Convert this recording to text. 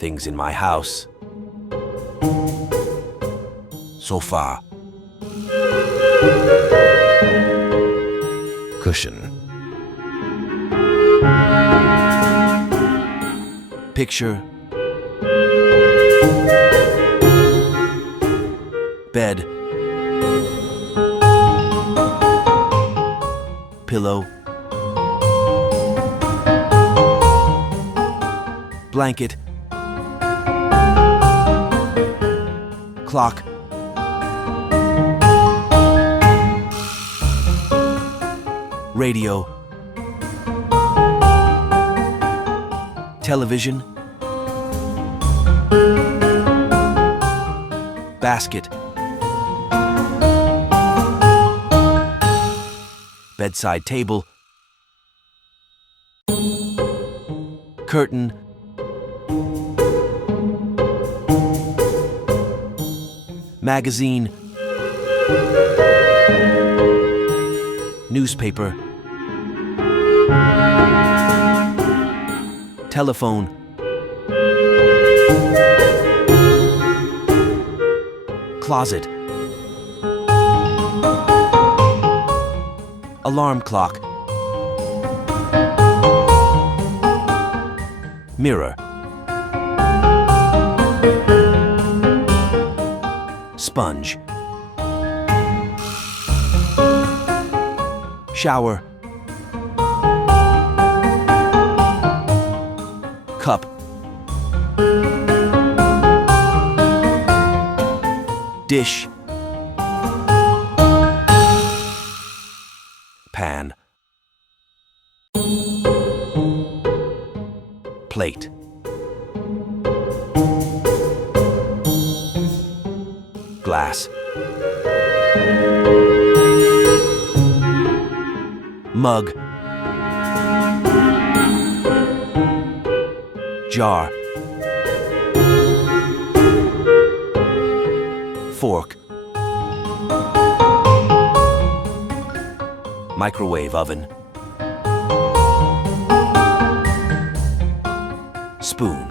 Things in my house. Sofa. Cushion. Picture. Bed. Pillow. Blanket. Clock. Radio. Television. Basket. Bedside table. Curtain. Magazine. Newspaper. Telephone. Closet. Alarm clock. Mirror. Sponge. Shower. Cup. Dish. Pan. Plate. Glass. Mug. Jar. Fork. Microwave oven. Spoon.